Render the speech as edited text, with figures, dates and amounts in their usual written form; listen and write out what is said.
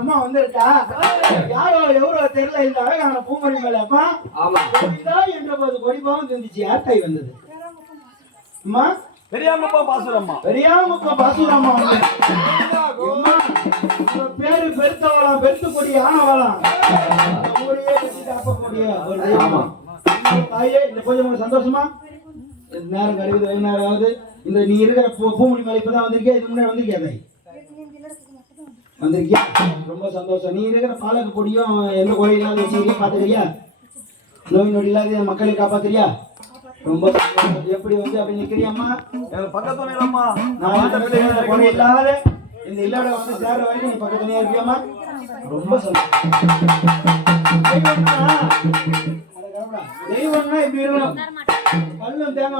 அம்மா வந்திருக்கா யாரோ எவரோ தெரியல இந்த அழகான பூமணி மேல அப்பா என்ற போது கொடிபாவும் இருந்துச்சு யார்த்தை வந்தது அம்மா பெரியாங்கப்பா பாசுரம்மா பெரியாங்கப்பா பாசுரம்மா பேரு பெருத்தவளாம் பெருத்து கொடி ஆனவளாம் ஊரையே கட்டிட்டு அப்பக்கூடிய ஒரு தெய்வமா தாயே இந்த பூஜை உங்களுக்கு சந்தோஷமா நேரம் கழிவுது நேரம் ஆகுது இந்த நீ இருக்கிற பூமணி மேல இப்பதான் வந்திருக்கே இது முன்னாடி வந்திருக்கியா தாய் வந்திருக்கியா ரொம்ப சந்தோஷம் நீ இருக்கிற பாலக்கு பொடியும் எந்த கோயில் இல்லாத வச்சுக்கிறியா பாத்துக்கிறியா நோய் நொடி இல்லாத மக்களை காப்பாத்துறியா ரொம்ப எப்படி வந்து அப்படி நிக்கிறியம்மா பக்கத்துல நான் இல்லாத இந்த இல்லோட வந்து சேர வரைக்கும் நீ பக்கத்துலயே இருக்கியம்மா ரொம்ப சந்தோஷம் தெய்வம்னா இப்படி இருக்கணும் கல்லும் தேங்காய்